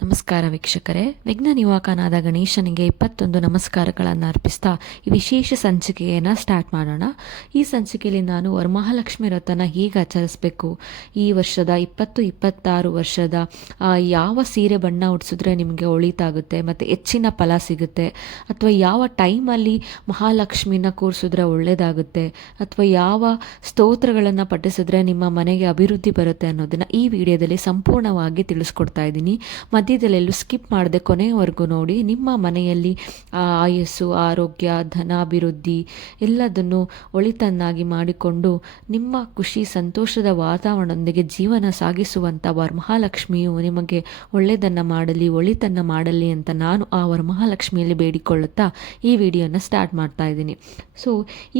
ನಮಸ್ಕಾರ ವೀಕ್ಷಕರೇ, ವಿಘ್ನ ನಿವಾಕನಾದ ಗಣೇಶನಿಗೆ 21 ನಮಸ್ಕಾರಗಳನ್ನು ಅರ್ಪಿಸ್ತಾ ಈ ವಿಶೇಷ ಸಂಚಿಕೆಯನ್ನು ಸ್ಟಾರ್ಟ್ ಮಾಡೋಣ. ಈ ಸಂಚಿಕೆಯಲ್ಲಿ ನಾನು ವರಮಹಾಲಕ್ಷ್ಮಿ ವ್ರತನ ಹೇಗೆ ಆಚರಿಸಬೇಕು, ಈ ವರ್ಷದ 2026 ವರ್ಷದ ಯಾವ ಸೀರೆ ಬಣ್ಣ ಉಡಿಸಿದ್ರೆ ನಿಮಗೆ ಒಳಿತಾಗುತ್ತೆ ಮತ್ತು ಹೆಚ್ಚಿನ ಫಲ ಸಿಗುತ್ತೆ, ಅಥವಾ ಯಾವ ಟೈಮಲ್ಲಿ ಮಹಾಲಕ್ಷ್ಮಿನ ಕೂರಿಸಿದ್ರೆ ಒಳ್ಳೆಯದಾಗುತ್ತೆ, ಅಥವಾ ಯಾವ ಸ್ತೋತ್ರಗಳನ್ನು ಪಠಿಸಿದ್ರೆ ನಿಮ್ಮ ಮನೆಗೆ ಅಭಿವೃದ್ಧಿ ಬರುತ್ತೆ ಅನ್ನೋದನ್ನು ಈ ವಿಡಿಯೋದಲ್ಲಿ ಸಂಪೂರ್ಣವಾಗಿ ತಿಳಿಸ್ಕೊಡ್ತಾ ಇದ್ದೀನಿ. ಮಧ್ಯದಲ್ಲೆಲ್ಲೂ ಸ್ಕಿಪ್ ಮಾಡದೆ ಕೊನೆಯವರೆಗೂ ನೋಡಿ. ನಿಮ್ಮ ಮನೆಯಲ್ಲಿ ಆಯಸ್ಸು, ಆರೋಗ್ಯ, ಧನಾಭಿವೃದ್ಧಿ ಎಲ್ಲದನ್ನು ಒಳಿತನ್ನಾಗಿ ಮಾಡಿಕೊಂಡು ನಿಮ್ಮ ಖುಷಿ ಸಂತೋಷದ ವಾತಾವರಣದೊಂದಿಗೆ ಜೀವನ ಸಾಗಿಸುವಂಥ ವರಮಹಾಲಕ್ಷ್ಮಿಯು ನಿಮಗೆ ಒಳ್ಳೆಯದನ್ನು ಮಾಡಲಿ, ಒಳಿತನ್ನು ಮಾಡಲಿ ಅಂತ ನಾನು ಆ ವರಮಹಾಲಕ್ಷ್ಮಿಯಲ್ಲಿ ಬೇಡಿಕೊಳ್ಳುತ್ತಾ ಈ ವಿಡಿಯೋನ ಸ್ಟಾರ್ಟ್ ಮಾಡ್ತಾ ಇದ್ದೀನಿ. ಸೊ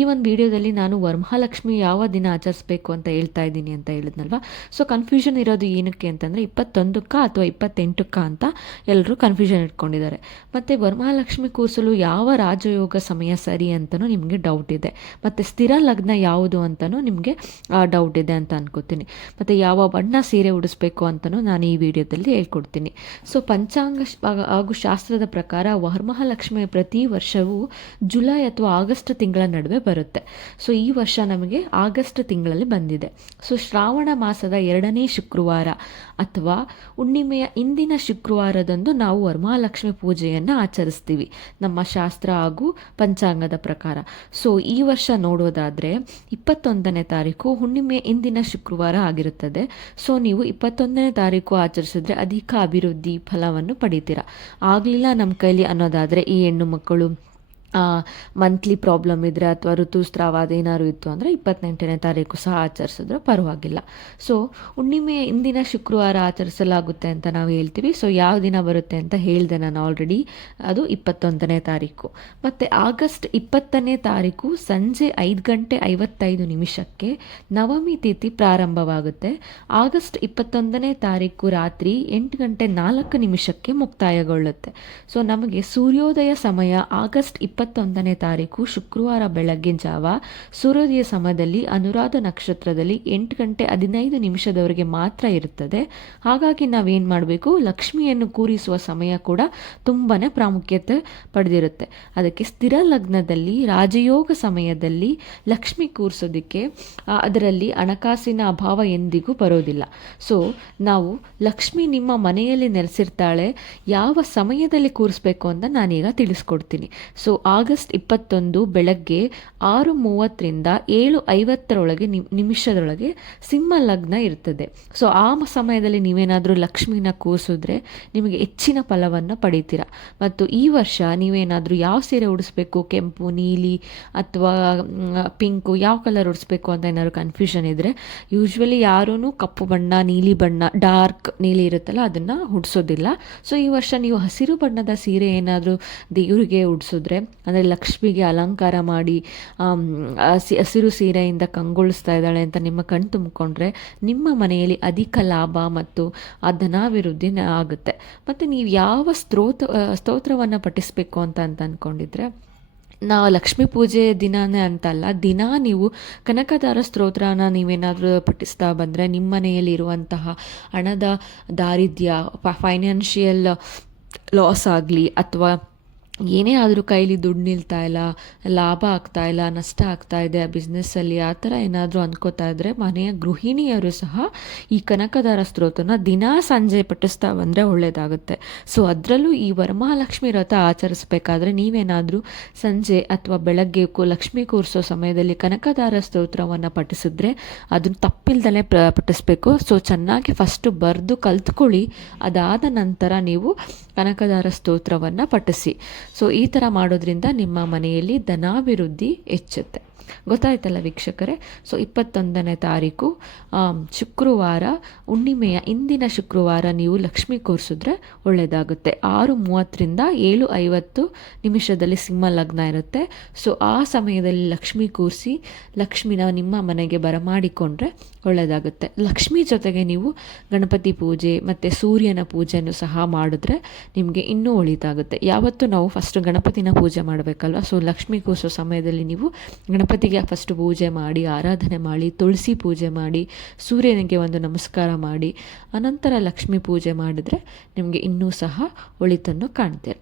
ಈ ಒಂದು ವಿಡಿಯೋದಲ್ಲಿ ನಾನು ವರಮಹಾಲಕ್ಷ್ಮಿ ಯಾವ ದಿನ ಆಚರಿಸಬೇಕು ಅಂತ ಹೇಳ್ತಾ ಇದ್ದೀನಿ ಅಂತ ಹೇಳಿದ್ನಲ್ವ. ಸೊ ಕನ್ಫ್ಯೂಷನ್ ಇರೋದು ಏನಕ್ಕೆ ಅಂತಂದರೆ 21ಕ್ಕ ಅಥವಾ 28ಕ್ಕ ಅಂತ ಎಲ್ಲರೂ ಕನ್ಫ್ಯೂಷನ್ ಇಟ್ಕೊಂಡಿದ್ದಾರೆ. ಮತ್ತು ವರಮಹಾಲಕ್ಷ್ಮಿ ಕೂರಿಸಲು ಯಾವ ರಾಜಯೋಗ ಸಮಯ ಸರಿ ಅಂತಲೂ ನಿಮಗೆ ಡೌಟ್ ಇದೆ, ಮತ್ತು ಸ್ಥಿರ ಲಗ್ನ ಯಾವುದು ಅಂತಲೂ ನಿಮಗೆ ಡೌಟ್ ಇದೆ ಅಂತ ಅನ್ಕೋತೀನಿ. ಮತ್ತು ಯಾವ ಬಣ್ಣ ಸೀರೆ ಉಡಿಸ್ಬೇಕು ಅಂತಲೂ ನಾನು ಈ ವಿಡಿಯೋದಲ್ಲಿ ಹೇಳ್ಕೊಡ್ತೀನಿ. ಸೊ ಪಂಚಾಂಗ ಹಾಗೂ ಶಾಸ್ತ್ರದ ಪ್ರಕಾರ ವರಮಹಾಲಕ್ಷ್ಮಿ ಪ್ರತಿ ವರ್ಷವೂ ಜುಲೈ ಅಥವಾ ಆಗಸ್ಟ್ ತಿಂಗಳ ನಡುವೆ ಬರುತ್ತೆ. ಸೊ ಈ ವರ್ಷ ನಮಗೆ ಆಗಸ್ಟ್ ತಿಂಗಳಲ್ಲಿ ಬಂದಿದೆ. ಸೊ ಶ್ರಾವಣ ಮಾಸದ 2ನೇ ಶುಕ್ರವಾರ ಅಥವಾ ಹುಣ್ಣಿಮೆಯ ಇಂದಿನ ಶುಕ್ರವಾರದಂದು ನಾವು ವರಮಹಾಲಕ್ಷ್ಮಿ ಪೂಜೆಯನ್ನು ಆಚರಿಸ್ತೀವಿ ನಮ್ಮ ಶಾಸ್ತ್ರ ಹಾಗೂ ಪಂಚಾಂಗದ ಪ್ರಕಾರ. ಸೊ ಈ ವರ್ಷ ನೋಡೋದಾದರೆ 21ನೇ ತಾರೀಕು ಹುಣ್ಣಿಮೆಯ ಇಂದಿನ ಶುಕ್ರವಾರ ಆಗಿರುತ್ತದೆ. ಸೊ ನೀವು 21ನೇ ತಾರೀಕು ಆಚರಿಸಿದ್ರೆ ಅಧಿಕ ಅಭಿವೃದ್ಧಿ ಫಲವನ್ನು ಪಡಿತೀರಾ. ಆಗಲಿಲ್ಲ ನಮ್ಮ ಕೈಲಿ ಅನ್ನೋದಾದರೆ ಈ ಹೆಣ್ಣು ಮಕ್ಕಳು ಮಂತ್ಲಿ ಪ್ರಾಬ್ಲಮ್ ಇದ್ದರೆ ಅಥವಾ ಋತುಸ್ರಾವ ಅದೇನಾದ್ರು ಇತ್ತು ಅಂದರೆ 28ನೇ ತಾರೀಕು ಸಹ ಆಚರಿಸಿದ್ರೆ ಪರವಾಗಿಲ್ಲ. ಸೊ ಹುಣ್ಣಿಮೆಯ ಇಂದಿನ ಶುಕ್ರವಾರ ಆಚರಿಸಲಾಗುತ್ತೆ ಅಂತ ನಾವು ಹೇಳ್ತೀವಿ. ಸೊ ಯಾವ ದಿನ ಬರುತ್ತೆ ಅಂತ ಹೇಳಿದೆ ನಾನು ಆಲ್ರೆಡಿ, ಅದು 21ನೇ ತಾರೀಕು. ಮತ್ತು ಆಗಸ್ಟ್ 20ನೇ ತಾರೀಕು ಸಂಜೆ 5:55 ನವಮಿ ತಿಥಿ ಪ್ರಾರಂಭವಾಗುತ್ತೆ. ಆಗಸ್ಟ್ 21ನೇ ತಾರೀಕು ರಾತ್ರಿ 8:04 ಮುಕ್ತಾಯಗೊಳ್ಳುತ್ತೆ. ಸೊ ನಮಗೆ ಸೂರ್ಯೋದಯ ಸಮಯ ಆಗಸ್ಟ್ 21ನೇ ತಾರೀಕು ಶುಕ್ರವಾರ ಬೆಳಗ್ಗಿನ ಜಾವ ಸೂರ್ಯೋದಯ ಸಮಯದಲ್ಲಿ ಅನುರಾಧ ನಕ್ಷತ್ರದಲ್ಲಿ 8:15 ಮಾತ್ರ ಇರುತ್ತದೆ. ಹಾಗಾಗಿ ನಾವೇನು ಮಾಡಬೇಕು, ಲಕ್ಷ್ಮಿಯನ್ನು ಕೂರಿಸುವ ಸಮಯ ಕೂಡ ತುಂಬಾ ಪ್ರಾಮುಖ್ಯತೆ ಪಡೆದಿರುತ್ತೆ. ಅದಕ್ಕೆ ಸ್ಥಿರ ಲಗ್ನದಲ್ಲಿ ರಾಜಯೋಗ ಸಮಯದಲ್ಲಿ ಲಕ್ಷ್ಮಿ ಕೂರಿಸೋದಕ್ಕೆ ಅದರಲ್ಲಿ ಹಣಕಾಸಿನ ಅಭಾವ ಎಂದಿಗೂ ಬರೋದಿಲ್ಲ. ಸೊ ನಾವು ಲಕ್ಷ್ಮಿ ನಿಮ್ಮ ಮನೆಯಲ್ಲಿ ನೆಲೆಸಿರ್ತಾಳೆ, ಯಾವ ಸಮಯದಲ್ಲಿ ಕೂರಿಸ್ಬೇಕು ಅಂತ ನಾನೀಗ ತಿಳಿಸ್ಕೊಡ್ತೀನಿ. ಸೊ ಆಗಸ್ಟ್ 21 ಬೆಳಗ್ಗೆ 6:30ರಿಂದ 7:50 ಸಿಂಹ ಲಗ್ನ ಇರ್ತದೆ. ಸೊ ಆ ಸಮಯದಲ್ಲಿ ನೀವೇನಾದರೂ ಲಕ್ಷ್ಮಿನ ಕೂರಿಸಿದ್ರೆ ನಿಮಗೆ ಹೆಚ್ಚಿನ ಫಲವನ್ನು ಪಡಿತೀರ. ಮತ್ತು ಈ ವರ್ಷ ನೀವೇನಾದರೂ ಯಾವ ಸೀರೆ ಉಡಿಸ್ಬೇಕು, ಕೆಂಪು, ನೀಲಿ ಅಥವಾ ಪಿಂಕು, ಯಾವ ಕಲರ್ ಉಡಿಸ್ಬೇಕು ಅಂತ ಏನಾದ್ರು ಕನ್ಫ್ಯೂಷನ್ ಇದ್ದರೆ, ಯೂಶ್ವಲಿ ಯಾರೂ ಕಪ್ಪು ಬಣ್ಣ, ನೀಲಿ ಬಣ್ಣ, ಡಾರ್ಕ್ ನೀಲಿ ಇರುತ್ತಲ್ಲ ಅದನ್ನು ಉಡಿಸೋದಿಲ್ಲ. ಸೊ ಈ ವರ್ಷ ನೀವು ಹಸಿರು ಬಣ್ಣದ ಸೀರೆ ಏನಾದರೂ ದೇವರಿಗೆ ಉಡಿಸಿದ್ರೆ, ಅಂದರೆ ಲಕ್ಷ್ಮಿಗೆ ಅಲಂಕಾರ ಮಾಡಿ ಹಸಿರು ಸೀರೆಯಿಂದ ಕಂಗೊಳಿಸ್ತಾ ಇದ್ದಾಳೆ ಅಂತ ನಿಮ್ಮ ಕಣ್ಣು ತುಂಬಿಕೊಂಡ್ರೆ ನಿಮ್ಮ ಮನೆಯಲ್ಲಿ ಅಧಿಕ ಲಾಭ ಮತ್ತು ಆ ಧನಾಭಿವೃದ್ಧಿ ಆಗುತ್ತೆ. ಮತ್ತು ನೀವು ಯಾವ ಸ್ತೋತ್ರವನ್ನು ಪಠಿಸಬೇಕು ಅಂತ ಅಂದ್ಕೊಂಡಿದ್ರೆ, ನಾವು ಲಕ್ಷ್ಮೀ ಪೂಜೆ ದಿನನೇ ಅಂತಲ್ಲ, ದಿನ ನೀವು ಕನಕದಾರ ಸ್ತೋತ್ರನ ನೀವೇನಾದರೂ ಪಠಿಸ್ತಾ ಬಂದರೆ ನಿಮ್ಮ ಮನೆಯಲ್ಲಿ ಇರುವಂತಹ ಹಣದ ದಾರಿದ್ರ್ಯ, ಫೈನಾನ್ಷಿಯಲ್ ಲಾಸ್ ಆಗಲಿ ಅಥವಾ ಏನೇ ಆದರೂ ಕೈಲಿ ದುಡ್ಡು ನಿಲ್ತಾ ಇಲ್ಲ, ಲಾಭ ಆಗ್ತಾ ಇಲ್ಲ, ನಷ್ಟ ಆಗ್ತಾ ಇದೆ ಬಿಸ್ನೆಸ್ಸಲ್ಲಿ, ಆ ಥರ ಏನಾದರೂ ಅಂದ್ಕೋತಾ ಇದ್ದರೆ ಮನೆಯ ಗೃಹಿಣಿಯರು ಸಹ ಈ ಕನಕದಾರ ಸ್ತೋತ್ರನ ದಿನಾ ಸಂಜೆ ಪಠಿಸ್ತಾ ಬಂದರೆ ಒಳ್ಳೆಯದಾಗುತ್ತೆ. ಸೊ ಅದರಲ್ಲೂ ಈ ವರಮಹಾಲಕ್ಷ್ಮಿ ವ್ರತ ಆಚರಿಸಬೇಕಾದ್ರೆ ನೀವೇನಾದರೂ ಸಂಜೆ ಅಥವಾ ಬೆಳಗ್ಗೆ ಲಕ್ಷ್ಮಿ ಕೂರಿಸೋ ಸಮಯದಲ್ಲಿ ಕನಕದಾರ ಸ್ತೋತ್ರವನ್ನು ಪಠಿಸಿದ್ರೆ ಅದನ್ನು ತಪ್ಪಿಲ್ದಲೇ ಪಠಿಸ್ಬೇಕು. ಸೊ ಚೆನ್ನಾಗಿ ಫಸ್ಟು ಬರೆದು ಕಲ್ತ್ಕೊಳ್ಳಿ, ಅದಾದ ನಂತರ ನೀವು ಕನಕದಾರ ಸ್ತೋತ್ರವನ್ನು ಪಠಿಸಿ. ಸೊ ಈ ಥರ ಮಾಡೋದ್ರಿಂದ ನಿಮ್ಮ ಮನೆಯಲ್ಲಿ ಧನಾಭಿವೃದ್ಧಿ ಹೆಚ್ಚುತ್ತೆ. ಗೊತ್ತಾಯ್ತಲ್ಲ ವೀಕ್ಷಕರೇ. ಸೊ 21ನೇ ತಾರೀಕು ಶುಕ್ರವಾರ, ಹುಣ್ಣಿಮೆಯ ಇಂದಿನ ಶುಕ್ರವಾರ ನೀವು ಲಕ್ಷ್ಮಿ ಕೂರಿಸಿದ್ರೆ ಒಳ್ಳೆಯದಾಗುತ್ತೆ. 6:30ರಿಂದ 7:50 ಸಿಂಹ ಲಗ್ನ ಇರುತ್ತೆ. ಸೊ ಆ ಸಮಯದಲ್ಲಿ ಲಕ್ಷ್ಮಿ ಕೂರಿಸಿ ಲಕ್ಷ್ಮಿನ ನಿಮ್ಮ ಮನೆಗೆ ಬರಮಾಡಿಕೊಂಡ್ರೆ ಒಳ್ಳೆಯದಾಗುತ್ತೆ. ಲಕ್ಷ್ಮಿ ಜೊತೆಗೆ ನೀವು ಗಣಪತಿ ಪೂಜೆ ಮತ್ತು ಸೂರ್ಯನ ಪೂಜೆಯನ್ನು ಸಹ ಮಾಡಿದ್ರೆ ನಿಮಗೆ ಇನ್ನೂ ಒಳಿತಾಗುತ್ತೆ. ಯಾವತ್ತೂ ನಾವು ಫಸ್ಟು ಗಣಪತಿನ ಪೂಜೆ ಮಾಡಬೇಕಲ್ವ. ಸೊ ಲಕ್ಷ್ಮಿ ಕೂರಿಸೋ ಸಮಯದಲ್ಲಿ ನೀವು ಗಣಪತಿ ಗಣಪತಿಗೆ ಫಸ್ಟ್ ಪೂಜೆ ಮಾಡಿ, ಆರಾಧನೆ ಮಾಡಿ, ತುಳಸಿ ಪೂಜೆ ಮಾಡಿ, ಸೂರ್ಯನಿಗೆ ಒಂದು ನಮಸ್ಕಾರ ಮಾಡಿ, ಅನಂತರ ಲಕ್ಷ್ಮೀ ಪೂಜೆ ಮಾಡಿದ್ರೆ ನಿಮಗೆ ಇನ್ನೂ ಸಹ ಒಳಿತನ್ನು ಕಾಣ್ತೀರ.